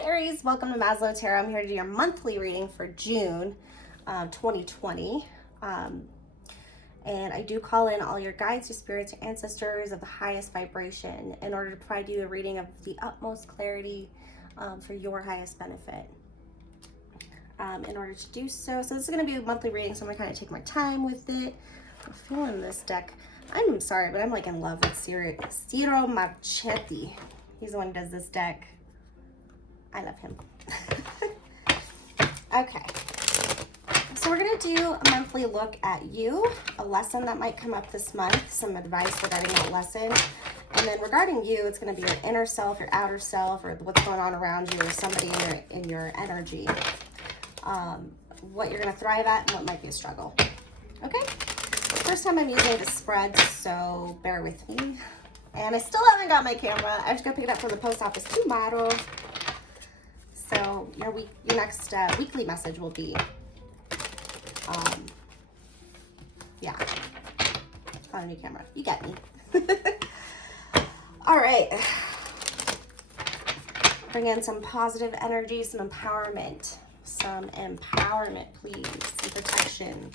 Hi Aries, welcome to Maslow Tarot. I'm here to do your monthly reading for June 2020. And I do call in all your guides, your spirits, your ancestors of the highest vibration in order to provide you a reading of the utmost clarity for your highest benefit. In order to do so, this is going to be a monthly reading, so I'm going to kind of take my time with it. I'm feeling this deck. I'm sorry, but I'm like in love with Ciro Marchetti. He's the one who does this deck. I love him. Okay, so we're gonna do a monthly look at you, a lesson that might come up this month, some advice regarding that lesson, and then regarding you, it's gonna be your inner self, your outer self, or what's going on around you, or somebody in your energy, what you're gonna thrive at and what might be a struggle. Okay, first time I'm using this spread, so bear with me. And I still haven't got my camera. I just gotta pick it up from the post office tomorrow. So your next weekly message will be, yeah, on a new camera. You get me. All right. Bring in some positive energy, some empowerment. Some empowerment, please. Some protection.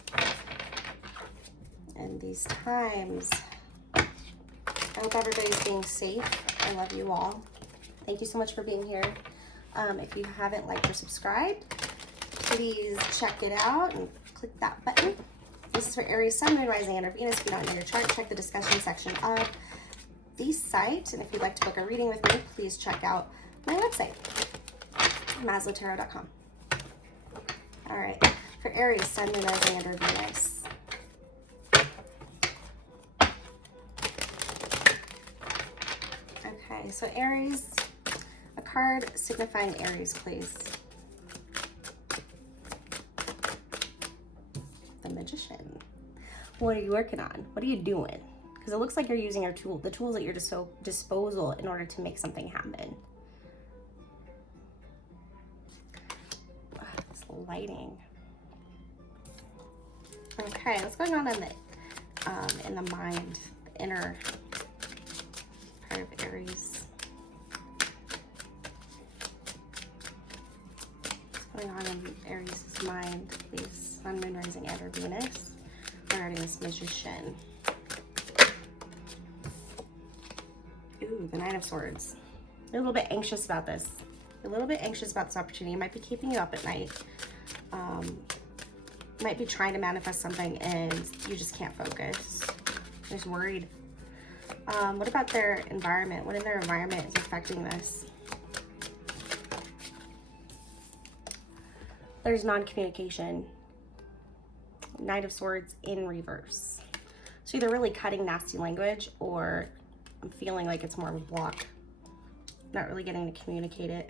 In these times, I hope everybody's being safe. I love you all. Thank you so much for being here. If you haven't liked or subscribed, please check it out and click that button. This is for Aries, Sun, Moon, Rising, and Venus. If you don't know your chart, check the discussion section of the site. And if you'd like to book a reading with me, please check out my website, maslowtarot.com. All right, for Aries, Sun, Moon, Rising, and Venus. Okay, so Aries, a card signifying Aries, please. The Magician. What are you working on? What are you doing? Because it looks like you're using your the tools at your disposal in order to make something happen. It's lighting. Okay, what's going on in the mind, the inner part of Aries? Going on in Aries' mind, please, Sun, Moon, Rising, and Venus, regarding this Magician. Ooh, the Nine of Swords. You're a little bit anxious about this. You're a little bit anxious about this opportunity. It might be keeping you up at night. Might be trying to manifest something and you just can't focus. You're just worried. What about their environment? What in their environment is affecting this? There's non-communication. Knight of Swords in reverse. So either really cutting nasty language, or I'm feeling like it's more of a block. Not really getting to communicate it.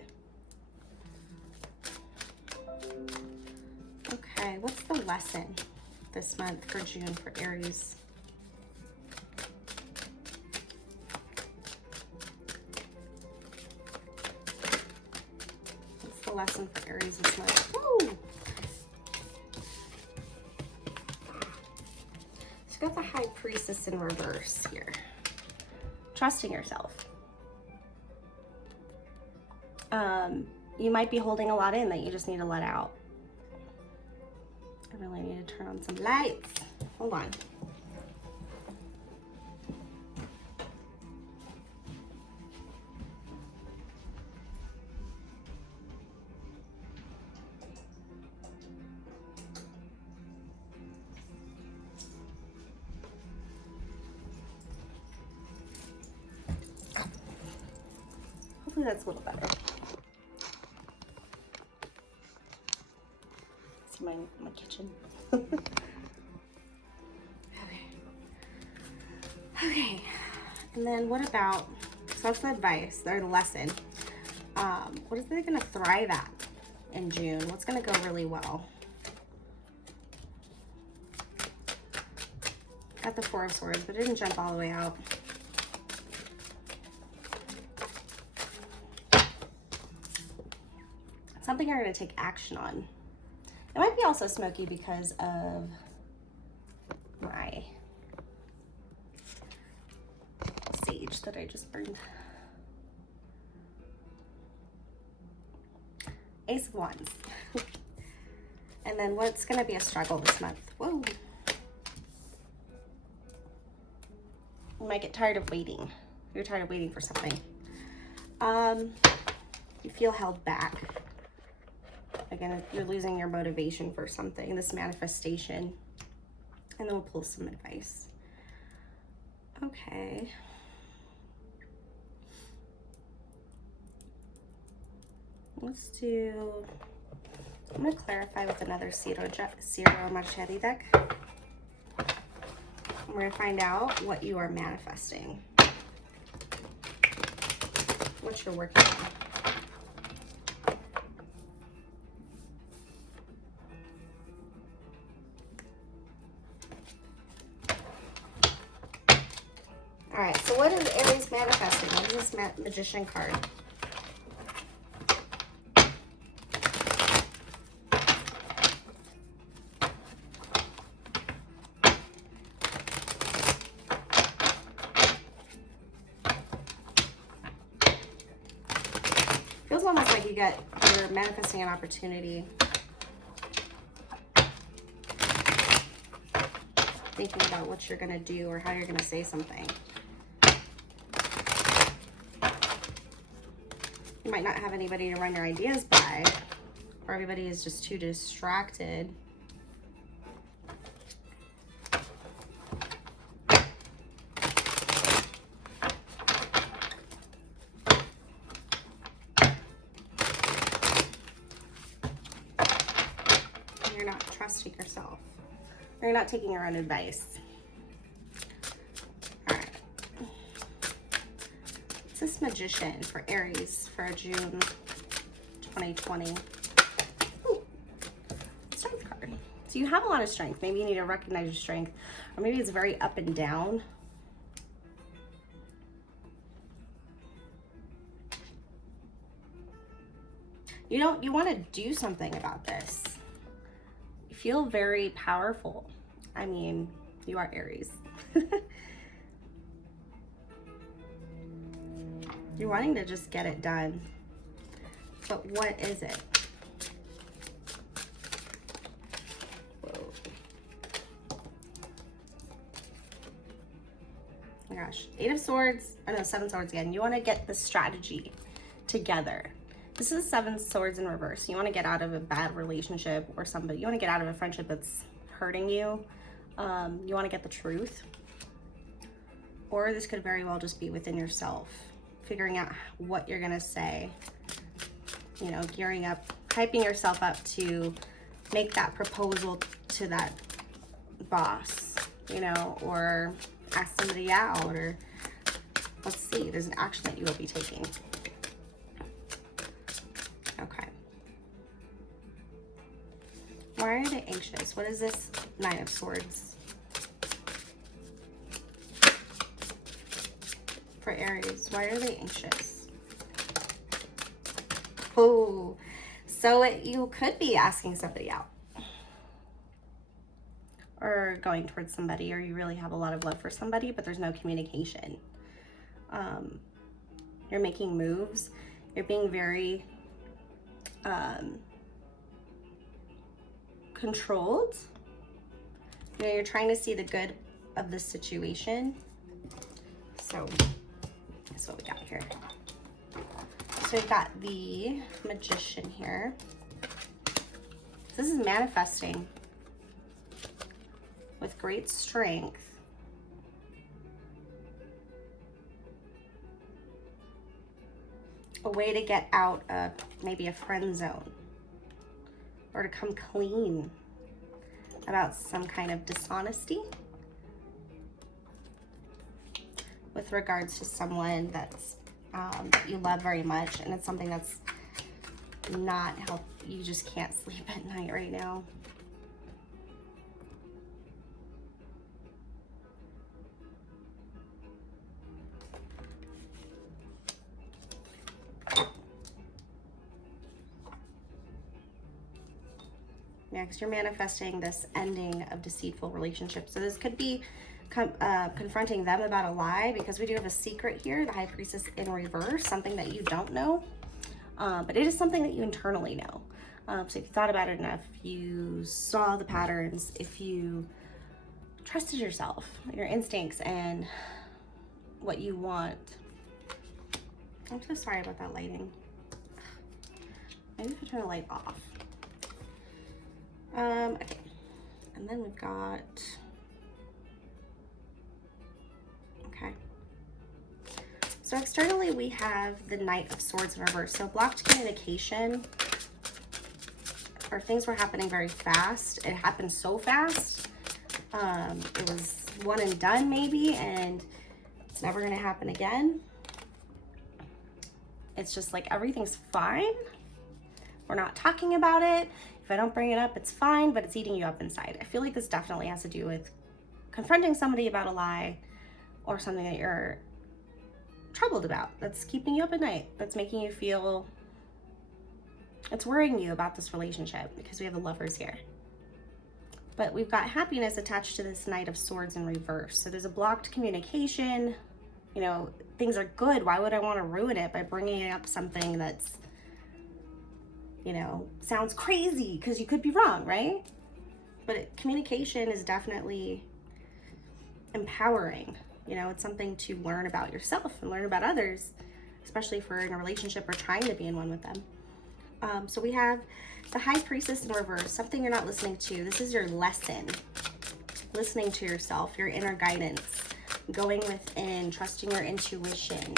Okay, what's the lesson this month for June for Aries? What's the lesson for Aries this month? Woo! So you got the High Priestess in reverse here. Trusting yourself. You might be holding a lot in that you just need to let out. I really need to turn on some lights. Hold on. Hopefully that's a little better. See my kitchen. Okay. And then what about, so that's the advice, or the lesson. What is they gonna thrive at in June? What's gonna go really well? Got the Four of Swords, but it didn't jump all the way out. Something you're going to take action on. It might be also smoky because of my sage that I just burned. Ace of Wands. And then what's going to be a struggle this month? Whoa. You might get tired of waiting. You're tired of waiting for something. You feel held back. Again, you're losing your motivation for something, this manifestation. And then we'll pull some advice. Okay. Let's do, I'm going to clarify with another Ciro Marchetti deck. We're going to find out what you are manifesting. What you're working on. All right, so what is Aries manifesting? What is this Magician card? Feels almost like you're manifesting an opportunity. Thinking about what you're gonna do or how you're gonna say something. You might not have anybody to run your ideas by, or everybody is just too distracted. You're not trusting yourself. Or you're not taking your own advice. All right. What's this Magician for Aries for June 2020? Ooh, strength card. So you have a lot of strength. Maybe you need to recognize your strength, or maybe it's very up and down. You want to do something about this. You feel very powerful. I mean, you are Aries. You're wanting to just get it done. But what is it? Whoa. Oh my gosh. 8 of Swords. Oh no, 7 Swords again. You want to get the strategy together. This is 7 Swords in reverse. You want to get out of a bad relationship or somebody. You want to get out of a friendship that's hurting you. You want to get the truth. Or this could very well just be within yourself. Figuring out what you're going to say. You know, gearing up, hyping yourself up to make that proposal to that boss, you know, or ask somebody out, or let's see, there's an action that you will be taking. Okay. Why are they anxious? What is this 9 of Swords? For Aries, why are they anxious? Oh, so you could be asking somebody out. Or going towards somebody, or you really have a lot of love for somebody, but there's no communication. You're making moves. You're being very controlled. You know, you're trying to see the good of the situation. So that's what we got here. So we've got the Magician here. This is manifesting with great strength. A way to get out of maybe a friend zone, or to come clean about some kind of dishonesty with regards to someone that's that you love very much, and it's something that's not help. You just can't sleep at night right now. Next, you're manifesting this ending of deceitful relationships. So this could be confronting them about a lie, because we do have a secret here, the High Priestess in reverse, something that you don't know, but it is something that you internally know. So if you thought about it enough, if you saw the patterns, if you trusted yourself, your instincts, and what you want. I'm so sorry about that lighting. Maybe if I turn the light off. Okay. And then we've got, okay. So externally we have the Knight of Swords in reverse. So blocked communication, or things were happening very fast. It happened so fast. It was one and done maybe, and it's never gonna happen again. It's just like everything's fine. We're not talking about it. If I don't bring it up, it's fine, but it's eating you up inside. I feel like this definitely has to do with confronting somebody about a lie or something that you're troubled about, that's keeping you up at night, that's making you feel, it's worrying you about this relationship, because we have the Lovers here. But we've got happiness attached to this Knight of Swords in reverse. So there's a blocked communication, you know, things are good. Why would I want to ruin it by bringing up something that's, you know, sounds crazy, because you could be wrong, right? But communication is definitely empowering. You know, it's something to learn about yourself and learn about others, especially if we're in a relationship or trying to be in one with them. So we have the High Priestess in reverse, something you're not listening to. This is your lesson. Listening to yourself, your inner guidance, going within, trusting your intuition.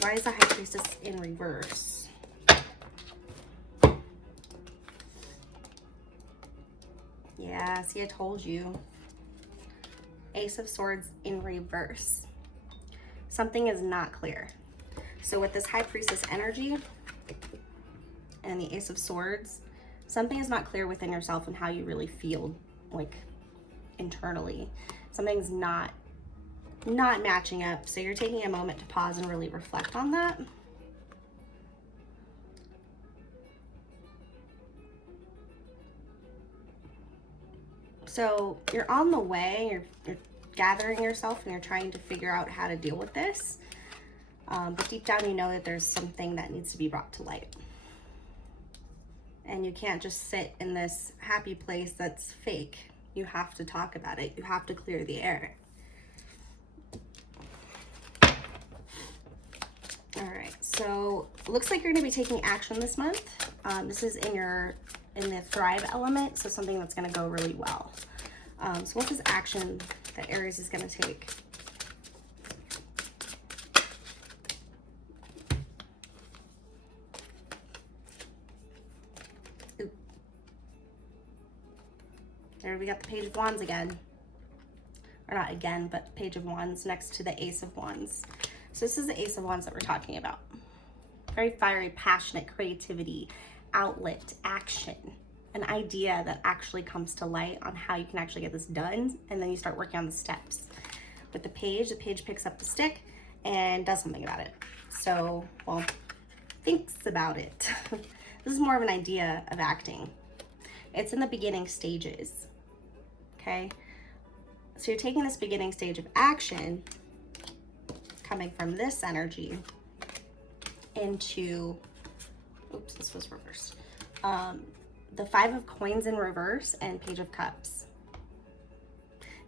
Why is the High Priestess in reverse? Yeah, see, I told you. Ace of Swords in reverse. Something is not clear. So with this High Priestess energy and the Ace of Swords, something is not clear within yourself and how you really feel, like internally. Something's not matching up. So you're taking a moment to pause and really reflect on that. So you're on the way, you're gathering yourself, and you're trying to figure out how to deal with this. But deep down, you know that there's something that needs to be brought to light. And you can't just sit in this happy place that's fake. You have to talk about it. You have to clear the air. All right, so it looks like you're gonna be taking action this month. This is in the Thrive element, so something that's gonna go really well. So what's this action that Aries is gonna take? Ooh. There we got the Page of Wands again. Or not again, but Page of Wands next to the Ace of Wands. So this is the Ace of Wands that we're talking about. Very fiery, passionate, creativity, outlet, action, an idea that actually comes to light on how you can actually get this done, and then you start working on the steps. With the page picks up the stick and does something about it. So, well, thinks about it. This is more of an idea of acting. It's in the beginning stages, okay? So you're taking this beginning stage of action, coming from this energy into, oops, this was reversed. The Five of Coins in reverse and Page of Cups.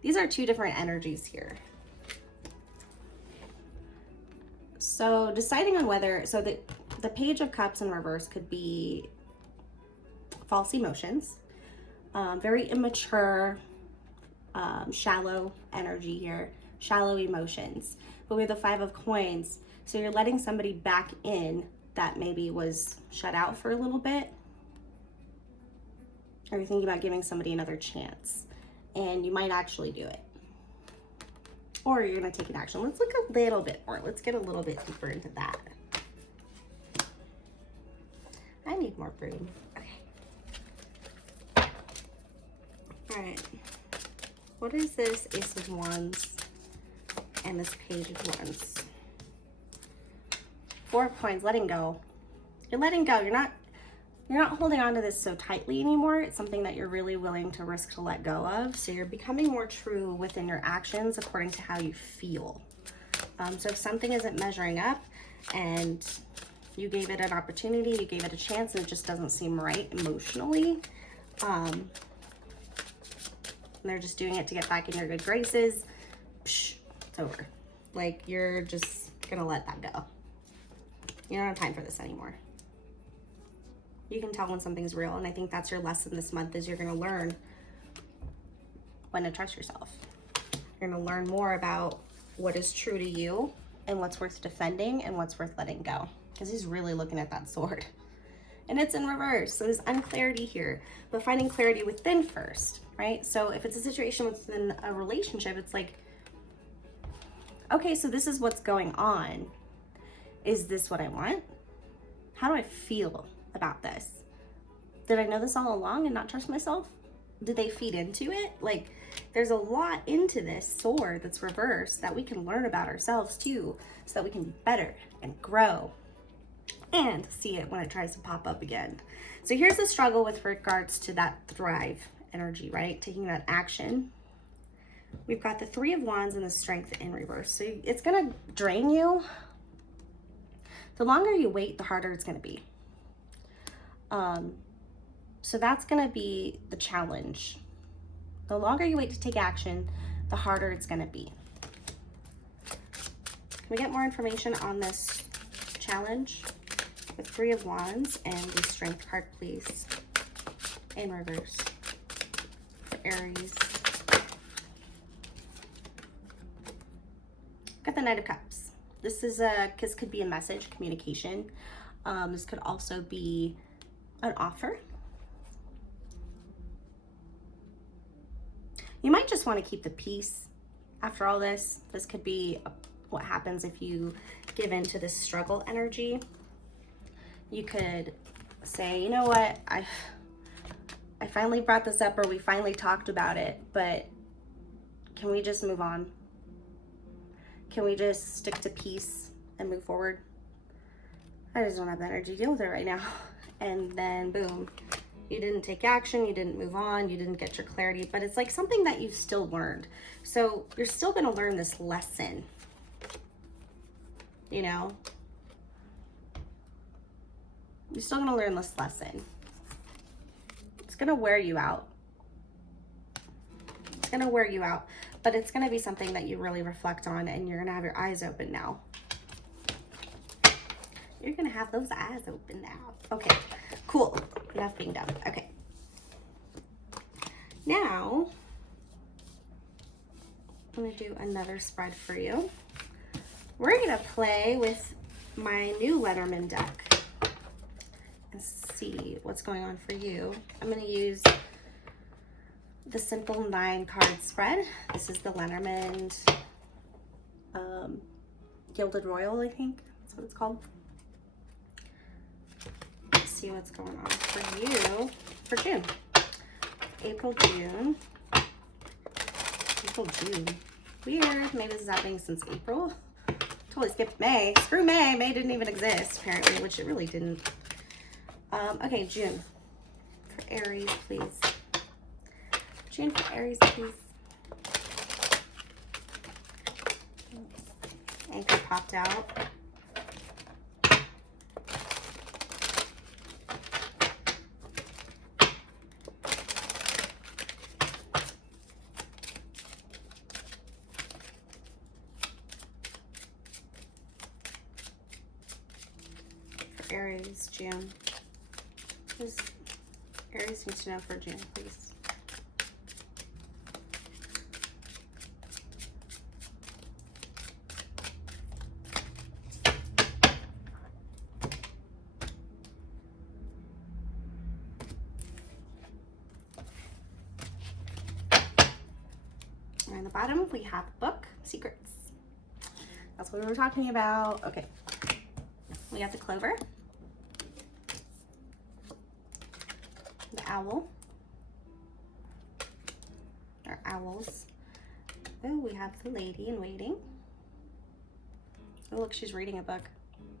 These are two different energies here. So deciding on whether, so the Page of Cups in reverse could be false emotions, very immature, shallow energy here, shallow emotions. But we have the Five of Coins, so you're letting somebody back in that maybe was shut out for a little bit. Or you're thinking about giving somebody another chance, and you might actually do it. Or you're gonna take an action. Let's look a little bit more. Let's get a little bit deeper into that. I need more broom. Okay. All right. What is this Ace of Wands and this Page of Wands? Four of Coins, letting go. You're letting go. You're not holding on to this so tightly anymore. It's something that you're really willing to risk to let go of. So you're becoming more true within your actions according to how you feel. So if something isn't measuring up and You gave it an opportunity, you gave it a chance, and it just doesn't seem right emotionally. And they're just doing it to get back in your good graces. Psh, it's over. Like, you're just gonna let that go. You don't have time for this anymore. You can tell when something's real, and I think that's your lesson this month, is you're gonna learn when to trust yourself. You're gonna learn more about what is true to you and what's worth defending and what's worth letting go. Because he's really looking at that sword. And it's in reverse, so there's unclarity here. But finding clarity within first, right? So if it's a situation within a relationship, it's like, okay, so this is what's going on. Is this what I want? How do I feel about this? Did I know this all along and not trust myself? Did they feed into it? Like, there's a lot into this sword that's reversed that we can learn about ourselves too, so that we can be better and grow and see it when it tries to pop up again. So here's the struggle with regards to that thrive energy, right? Taking that action. We've got the Three of Wands and the Strength in reverse. So it's gonna drain you. The longer you wait, the harder it's gonna be. So that's gonna be the challenge. The longer you wait to take action, the harder it's gonna be. Can we get more information on this challenge? The Three of Wands and the Strength card, please, in reverse for Aries. Got the Knight of Cups. This could be a message, communication. This could also be an offer. You might just want to keep the peace after all this. This could be what happens if you give in to this struggle energy. You could say, you know what, I finally brought this up, or we finally talked about it, but can we just move on? Can we just stick to peace and move forward? I just don't have the energy to deal with it right now. And then boom, you didn't take action, you didn't move on, you didn't get your clarity, but it's like something that you've still learned. So you're still gonna learn this lesson, you know? You're still gonna learn this lesson. It's gonna wear you out. It's gonna wear you out, but it's gonna be something that you really reflect on, and you're gonna have your eyes open now. You're gonna have those eyes open now. Okay, cool. Enough being done. Okay. Now, I'm gonna do another spread for you. We're gonna play with my new Lenormand deck and see what's going on for you. I'm gonna use the simple 9-card spread. This is the Lenormand Gilded Royal, I think that's what it's called. Let's see what's going on for you for June. April, June. Weird. Maybe this is happening since April. Totally skipped May. Screw May. May didn't even exist, apparently, which it really didn't. Okay, June. For Aries, please. June for Aries, please. Anchor popped out. For Aries, June. Aries needs to know for June, please. And on the bottom, we have the book, Secrets. That's what we were talking about. Okay. We got the clover. The owl. Or owls. Oh, we have the lady in waiting. Oh, look, she's reading a book.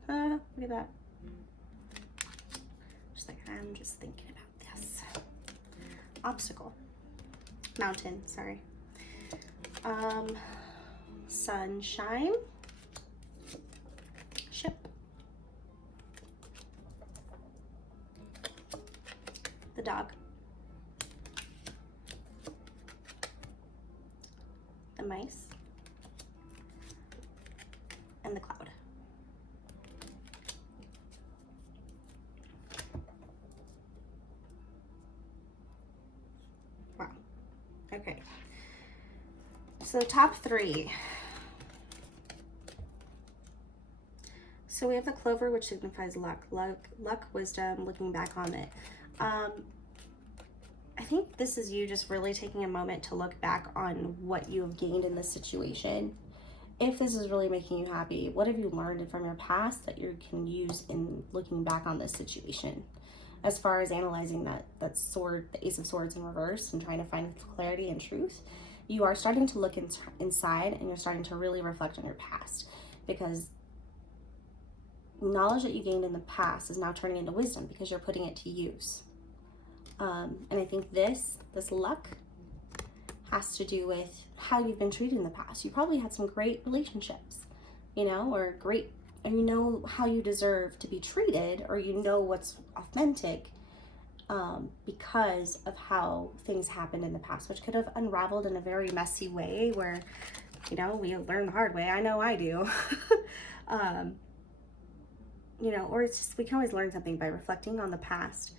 Look at that. Just like, I'm just thinking about this. Obstacle. Mountain, sorry. Sunshine. Ship. dog, the mice, and the cloud. Wow. Okay. So the top three. So we have the clover, which signifies luck, wisdom, looking back on it. I think this is you just really taking a moment to look back on what you have gained in this situation. If this is really making you happy, what have you learned from your past that you can use in looking back on this situation? As far as analyzing that sword, the Ace of Swords in reverse, and trying to find clarity and truth, you are starting to look inside, and you're starting to really reflect on your past, because knowledge that you gained in the past is now turning into wisdom because you're putting it to use. And I think this luck has to do with how you've been treated in the past. You probably had some great relationships, you know, and you know how you deserve to be treated, or you know what's authentic, because of how things happened in the past, which could have unraveled in a very messy way where, you know, we learn the hard way. I know I do. You know, or it's just, we can always learn something by reflecting on the past.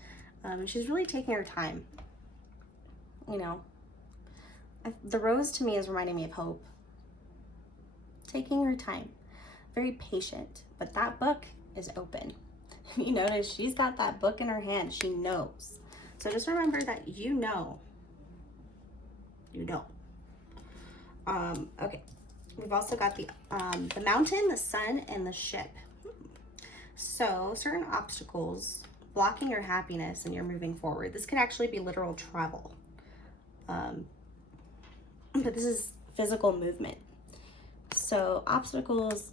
And she's really taking her time. You know, the rose to me is reminding me of hope. Taking her time, very patient, but that book is open. You notice she's got that book in her hand. She knows. So just remember that you know. Okay. We've also got the mountain, the sun, and the ship. So certain obstacles blocking your happiness and you're moving forward. This could actually be literal travel. But this is physical movement. So obstacles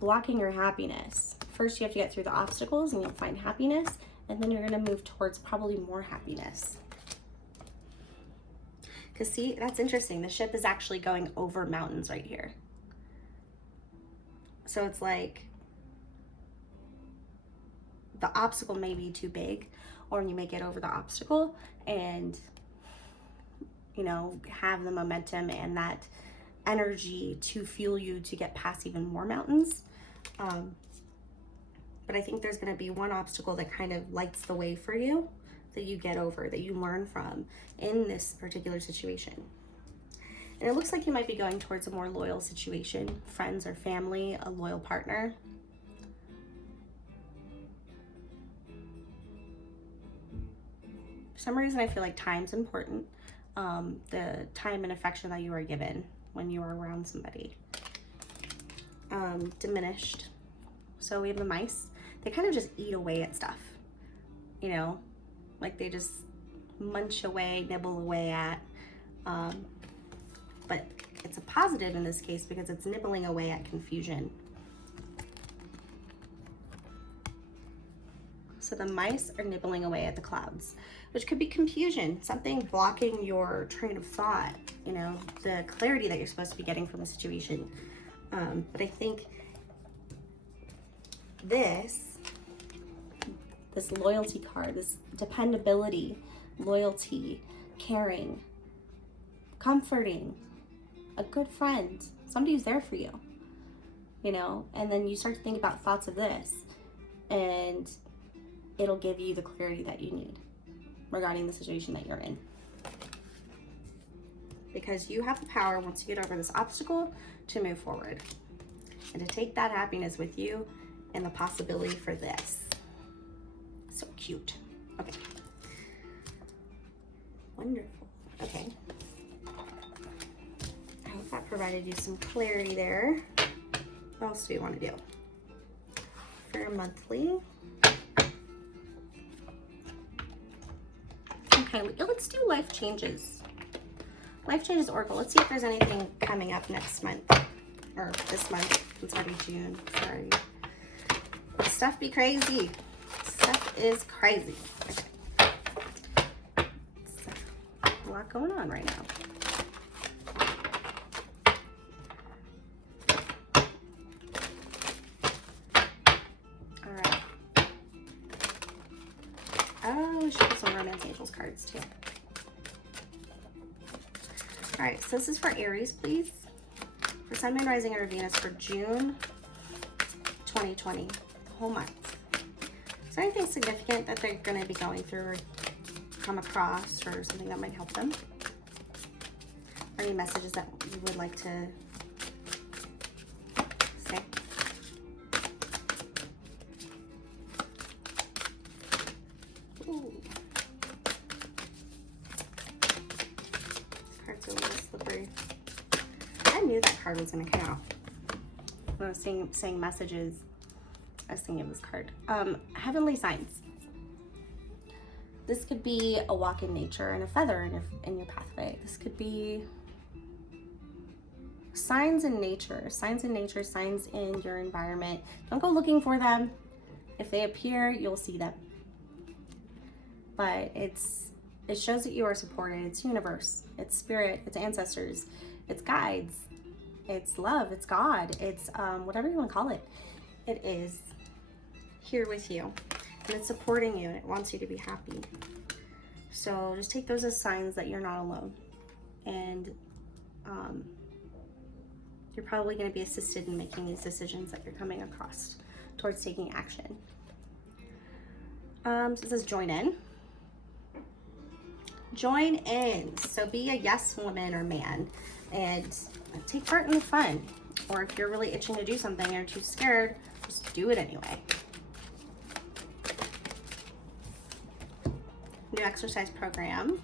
blocking your happiness. First, you have to get through the obstacles and you'll find happiness, and then you're going to move towards probably more happiness. Because see, that's interesting. The ship is actually going over mountains right here. So it's like the obstacle may be too big, or you may get over the obstacle and, you know, have the momentum and that energy to fuel you to get past even more mountains. But I think there's going to be one obstacle that kind of lights the way for you, that you get over, that you learn from in this particular situation. And it looks like you might be going towards a more loyal situation, friends or family, a loyal partner. For some reason, I feel like time's important. The time and affection that you are given when you are around somebody. Diminished. So we have the mice. They kind of just eat away at stuff, you know, like they just munch away, nibble away at. But it's a positive in this case because it's nibbling away at confusion. So the mice are nibbling away at the clouds, which could be confusion, something blocking your train of thought, you know, the clarity that you're supposed to be getting from a situation. But I think this loyalty card, this dependability, loyalty, caring, comforting, a good friend, somebody who's there for you, you know, and then you start to think about thoughts of this, and it'll give you the clarity that you need regarding the situation that you're in. Because you have the power, once you get over this obstacle, to move forward and to take that happiness with you and the possibility for this. So cute. Okay. Wonderful. Okay. I hope that provided you some clarity there. What else do you want to do? For your monthly. Okay, let's do life changes. Life changes oracle. Let's see if there's anything coming up next month. Or this month. It's already June. Sorry. Stuff be crazy. Stuff is crazy. Okay. So, a lot going on right now. All right. Oh, we should put some Romance Angels cards too. All right, so this is for Aries, please. For Sun, Moon, Rising, or Venus for June 2020, the whole month. Is there anything significant that they're going to be going through or come across, or something that might help them? Or any messages that you would like to say? Ooh. This card's a little slippery. I knew that card was going to come out. When I was saying messages, I was thinking of this card. Heavenly signs. This could be a walk in nature and a feather in your pathway. This could be signs in nature, signs in your environment. Don't go looking for them. If they appear, you'll see them. But it shows that you are supported. It's universe, it's spirit, it's ancestors, it's guides, it's love, it's God, it's whatever you want to call it. It is here with you, and it's supporting you, and it wants you to be happy. So just take those as signs that you're not alone, and you're probably going to be assisted in making these decisions that you're coming across towards taking action. So it says join in. Join in. So be a yes woman or man and take part in the fun. Or if you're really itching to do something and you're too scared, just do it anyway. New exercise program.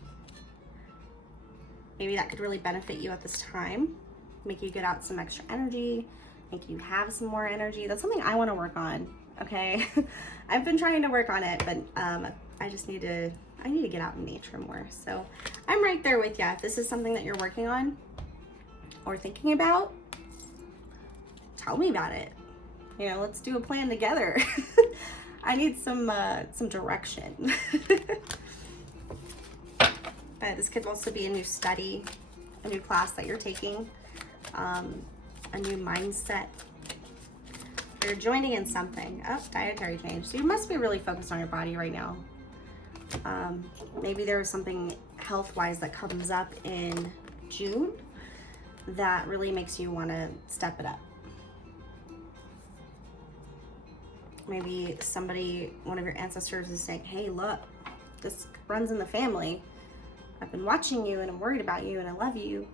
Maybe that could really benefit you at this time. Make you get out some extra energy, make you have some more energy. That's something I want to work on, okay? I've been trying to work on it, but I just need to get out in nature more. So I'm right there with you. If this is something that you're working on or thinking about, tell me about it. You know, let's do a plan together. I need some direction. But this could also be a new study, a new class that you're taking, a new mindset. You're joining in something. Oh, dietary change. So you must be really focused on your body right now. Maybe there is something health-wise that comes up in June that really makes you want to step it up. Maybe one of your ancestors is saying, hey, look, this runs in the family. I've been watching you and I'm worried about you and I love you.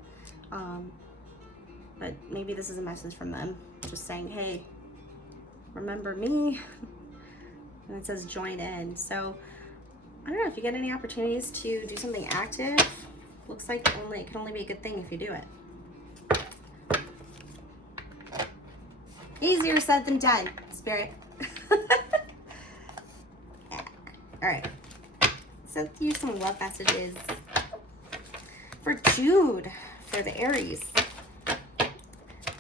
But maybe this is a message from them just saying, hey, remember me? And it says join in. So I don't know, if you get any opportunities to do something active, looks like it can only be a good thing if you do it. Easier said than done, Spirit. All right, send you some love messages for June for the Aries.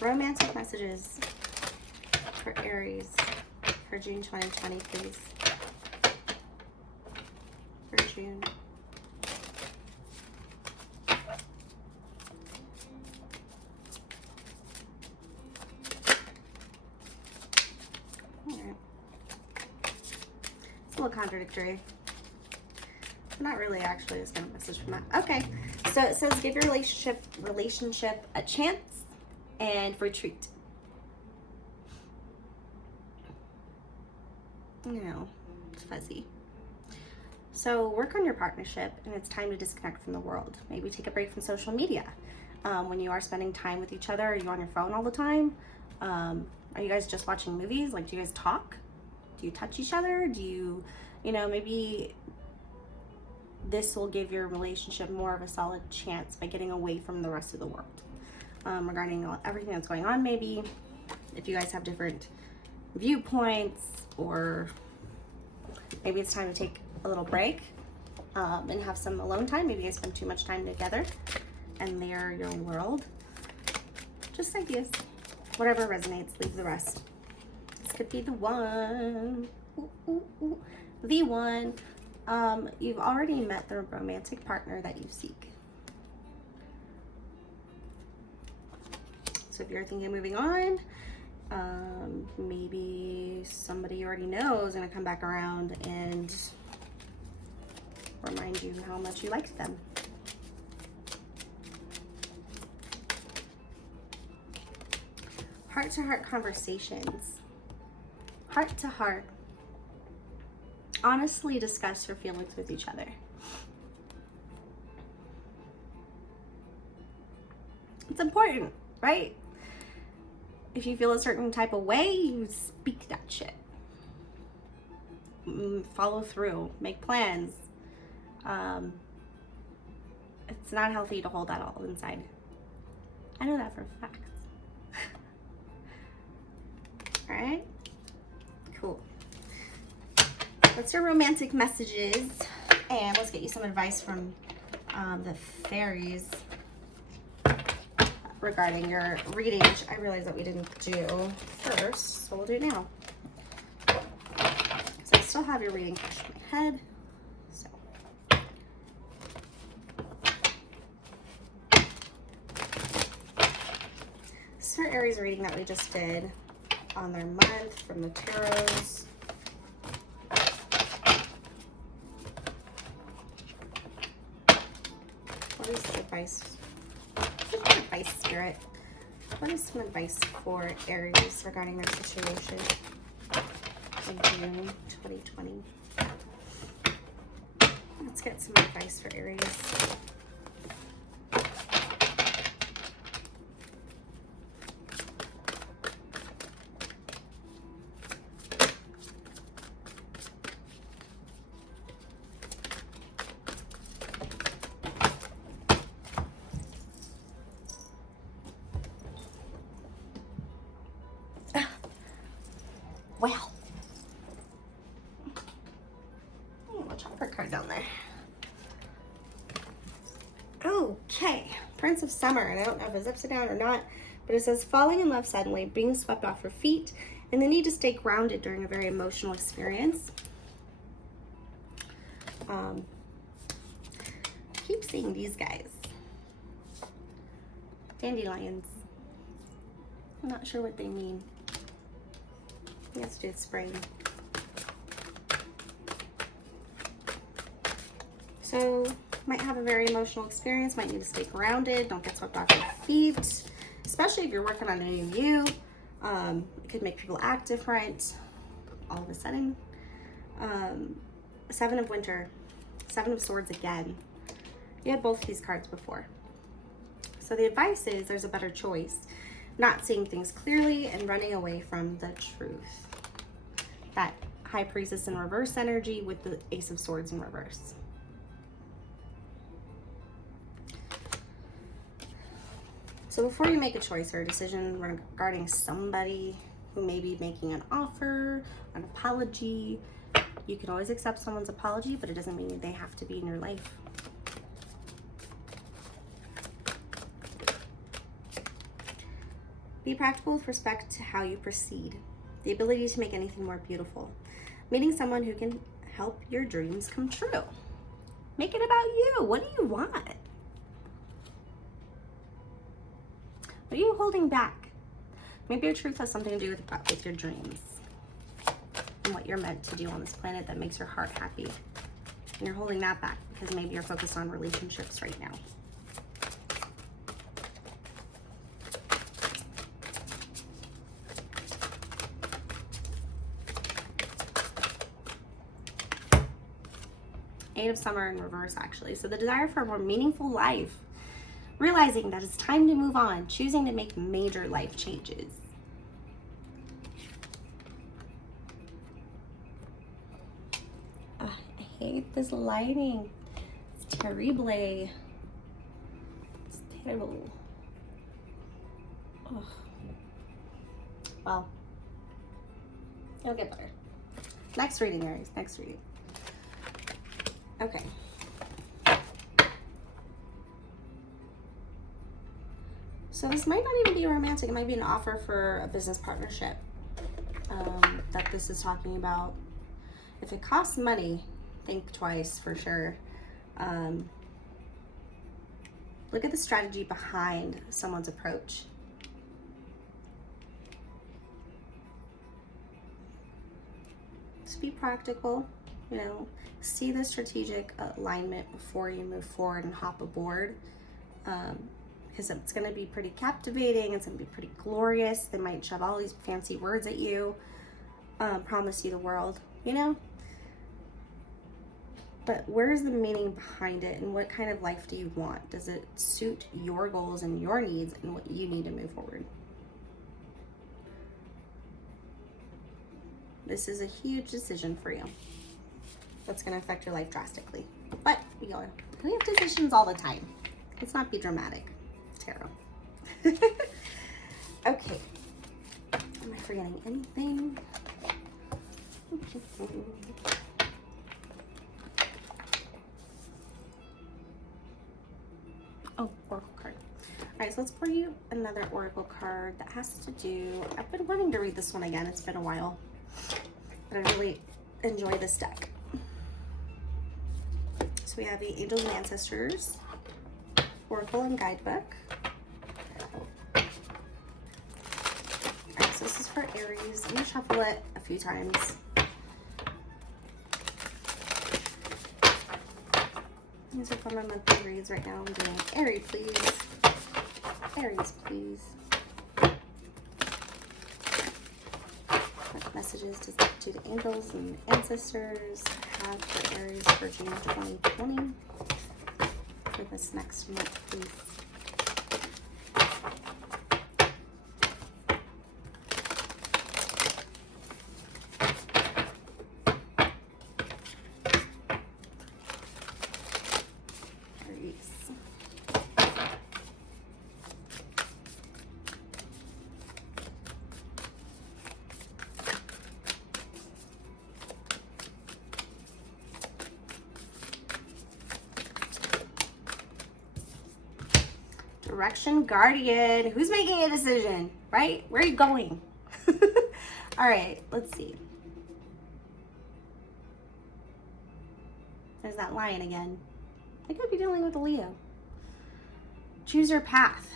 Romantic messages for Aries for June 2020, please. For June. Alright. It's a little contradictory. Not really, actually, it's kind of a message from that. Okay, so it says give your relationship a chance and retreat. You know, it's fuzzy. So work on your partnership, and it's time to disconnect from the world. Maybe take a break from social media. When you are spending time with each other, are you on your phone all the time? Are you guys just watching movies? Like, do you guys talk? Do you touch each other? Do you know, maybe this will give your relationship more of a solid chance by getting away from the rest of the world. Regarding everything that's going on, maybe if you guys have different viewpoints, or maybe it's time to take a little break and have some alone time. Maybe you guys spend too much time together and they're your world. Just ideas. Whatever resonates, leave the rest. This could be the one. Ooh, ooh, ooh. The one. You've already met the romantic partner that you seek. So if you're thinking of moving on, maybe somebody you already know is going to come back around and remind you how much you liked them. Heart-to-heart conversations. Heart to heart. Honestly discuss your feelings with each other. It's important, right? If you feel a certain type of way, you speak that shit. Follow through, make plans. It's not healthy to hold that all inside. I know that for a fact. All right, cool. That's your romantic messages, and let's get you some advice from the fairies regarding your reading, which I realized that we didn't do first, so we'll do it now. Because I still have your reading fresh in my head. So. This is our Aries reading that we just did on their month from the tarots. What is advice? What advice, Spirit? What is some advice for Aries regarding their situation in June 2020? Let's get some advice for Aries. Well, watch out for a card down there. Okay, Prince of Summer, and I don't know if it's upside down or not, but it says falling in love suddenly, being swept off your feet, and the need to stay grounded during a very emotional experience. Keep seeing these guys. Dandelions. I'm not sure what they mean. Let's do spring. So, might have a very emotional experience, might need to stay grounded, don't get swept off your feet, especially if you're working on a new you. It could make people act different all of a sudden. Seven of Winter, Seven of Swords again. You had both these cards before. So the advice is there's a better choice. Not seeing things clearly and running away from the truth. That High Priestess in reverse energy with the Ace of Swords in reverse. So before you make a choice or a decision regarding somebody who may be making an offer, an apology, you can always accept someone's apology, but it doesn't mean they have to be in your life. Be practical with respect to how you proceed. The ability to make anything more beautiful. Meeting someone who can help your dreams come true. Make it about you. What do you want? What are you holding back? Maybe your truth has something to do with your dreams and what you're meant to do on this planet that makes your heart happy. And you're holding that back because maybe you're focused on relationships right now. Eight of Summer in reverse, actually. So the desire for a more meaningful life. Realizing that it's time to move on. Choosing to make major life changes. I hate this lighting. It's terrible. It's terrible. Ugh. Well, it'll get better. Next reading, Aries. Next reading. Okay. So this might not even be romantic. It might be an offer for a business partnership that this is talking about. If it costs money, think twice for sure. Look at the strategy behind someone's approach. Just be practical. You know, see the strategic alignment before you move forward and hop aboard. Because it's going to be pretty captivating. It's going to be pretty glorious. They might shove all these fancy words at you, promise you the world, you know? But where's the meaning behind it, and what kind of life do you want? Does it suit your goals and your needs and what you need to move forward? This is a huge decision for you that's going to affect your life drastically. But we have decisions all the time. Let's not be dramatic, tarot. Okay. Am I forgetting anything? Oh, oracle card. All right, so let's pour you another oracle card that has to do, I've been wanting to read this one again. It's been a while, but I really enjoy this deck. So we have the Angels and Ancestors, Oracle and Guidebook. All right, so this is for Aries. I'm gonna shuffle it a few times. These are for my monthly reads right now. I'm doing Aries, please. Aries, please. What messages do the angels and ancestors have for Aries for June 2020? For this next month, please. Direction Guardian. Who's making a decision, right? Where are you going? All right, let's see. There's that lion again. I could be dealing with a Leo. Choose your path.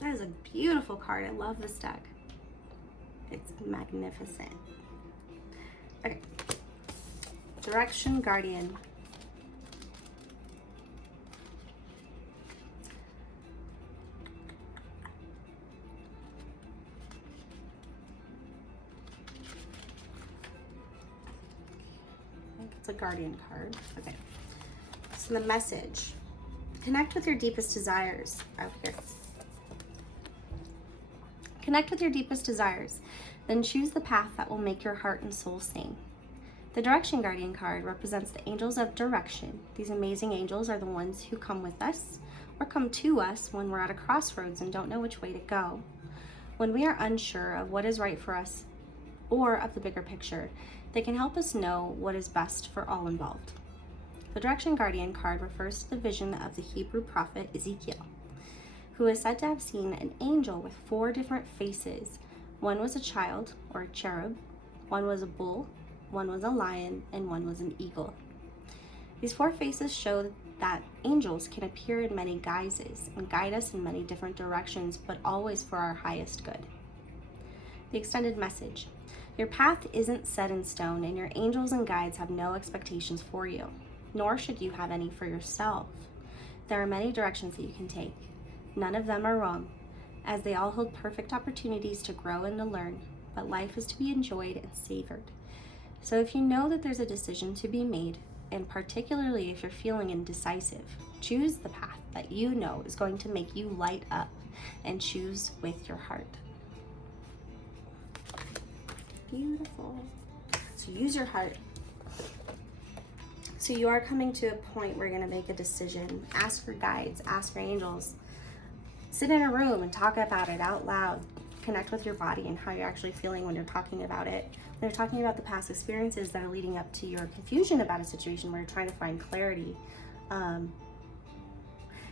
That is a beautiful card. I love this deck. It's magnificent. Okay. Direction Guardian. It's a guardian card. Okay. So the message. Connect with your deepest desires. Out here. Connect with your deepest desires. Then choose the path that will make your heart and soul sing. The Direction Guardian card represents the angels of direction. These amazing angels are the ones who come with us or come to us when we're at a crossroads and don't know which way to go. When we are unsure of what is right for us or of the bigger picture, they can help us know what is best for all involved. The Direction Guardian card refers to the vision of the Hebrew prophet Ezekiel, who is said to have seen an angel with 4 different faces. One was a child, or a cherub, one was a bull, one was a lion, and one was an eagle. These 4 faces show that angels can appear in many guises and guide us in many different directions, but always for our highest good. The extended message. Your path isn't set in stone, and your angels and guides have no expectations for you, nor should you have any for yourself. There are many directions that you can take. None of them are wrong, as they all hold perfect opportunities to grow and to learn, but life is to be enjoyed and savored. So if you know that there's a decision to be made, and particularly if you're feeling indecisive, choose the path that you know is going to make you light up, and choose with your heart. Beautiful. So use your heart. So you are coming to a point where you're going to make a decision. Ask for guides, ask for angels. Sit in a room and talk about it out loud. Connect with your body and how you're actually feeling when you're talking about it. When you're talking about the past experiences that are leading up to your confusion about a situation where you're trying to find clarity.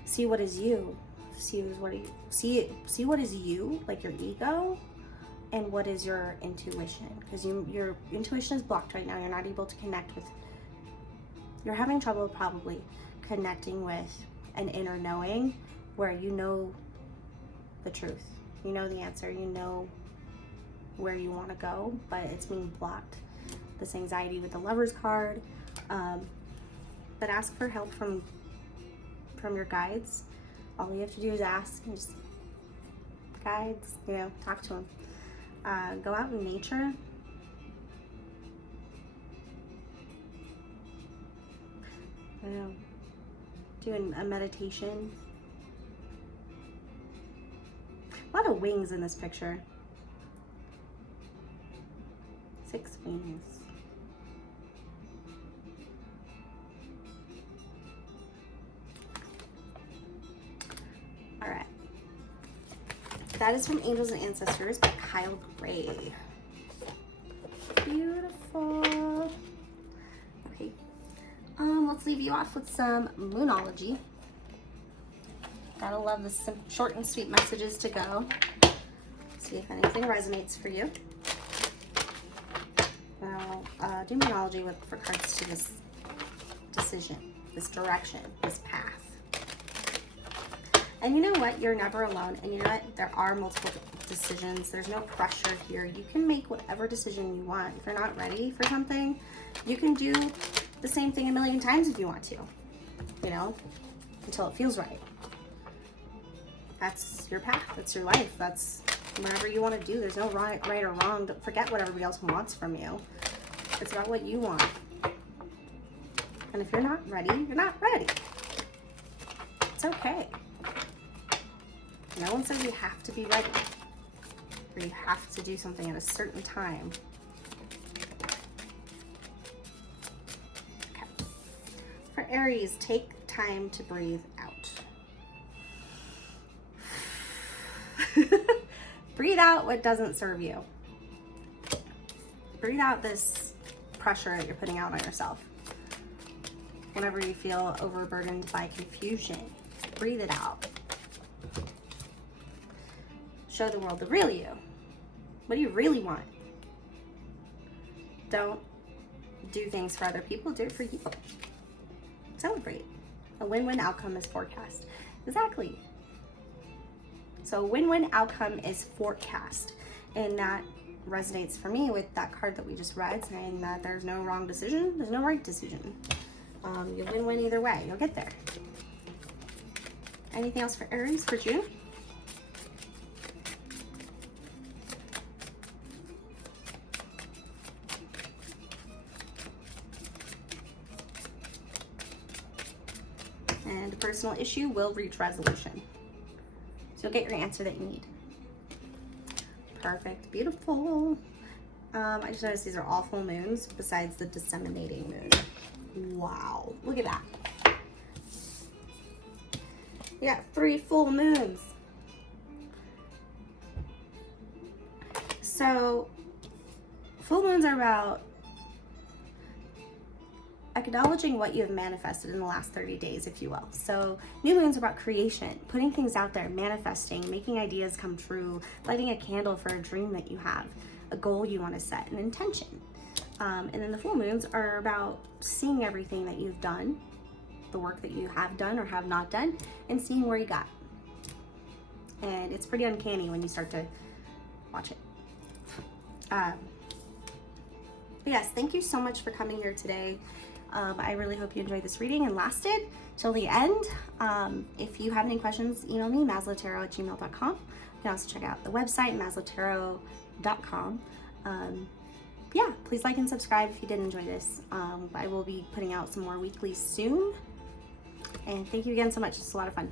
See what is you. See what is you, like your ego, and what is your intuition. Because your intuition is blocked right now. You're not able to connect with, you're having trouble probably connecting with an inner knowing where you know the truth. You know the answer, you know where you want to go, but it's being blocked this anxiety with the Lover's card. But ask for help from your guides. All you have to do is ask and just, guides, you know, talk to them. Go out in nature. You know, doing a meditation. A lot of wings in this picture. 6 wings. All right. That is from Angels and Ancestors by Kyle Gray. Beautiful. Okay. Let's leave you off with some Moonology. Gotta love the short and sweet messages to go. See if anything resonates for you. Now, do Moonology for cards to this decision, this direction, this path. And you know what? You're never alone. And you know what? There are multiple decisions. There's no pressure here. You can make whatever decision you want. If you're not ready for something, you can do the same thing a million times if you want to, you know, until it feels right. That's your path. That's your life. That's whatever you want to do. There's no right or wrong. Don't forget what everybody else wants from you. It's about what you want. And if you're not ready, you're not ready. It's okay. No one says you have to be ready, or you have to do something at a certain time. Okay. For Aries, take time to breathe out. Breathe out what doesn't serve you. Breathe out this pressure that you're putting out on yourself. Whenever you feel overburdened by confusion, breathe it out. Show the world the real you. What do you really want? Don't do things for other people, do it for you. Celebrate. A win-win outcome is forecast. Exactly. So a win-win outcome is forecast. And that resonates for me with that card that we just read, saying that there's no wrong decision, there's no right decision. You'll win-win either way. You'll get there. Anything else for Aries for June? And a personal issue will reach resolution. So you'll get your answer that you need. Perfect. Beautiful. I just noticed these are all full moons besides the disseminating moon. Wow. Look at that. We got 3 full moons. So full moons are about acknowledging what you have manifested in the last 30 days, if you will. So new moons are about creation, putting things out there, manifesting, making ideas come true, lighting a candle for a dream that you have, a goal you want to set, an intention. And then the full moons are about seeing everything that you've done, the work that you have done or have not done, and seeing where you got. And it's pretty uncanny when you start to watch it. But yes, thank you so much for coming here today. I really hope you enjoyed this reading and lasted till the end. If you have any questions, email me, mazlatarot@gmail.com. You can also check out the website, mazlatarot.com. Yeah, please like and subscribe if you did enjoy this. I will be putting out some more weekly soon. And thank you again so much. It's a lot of fun.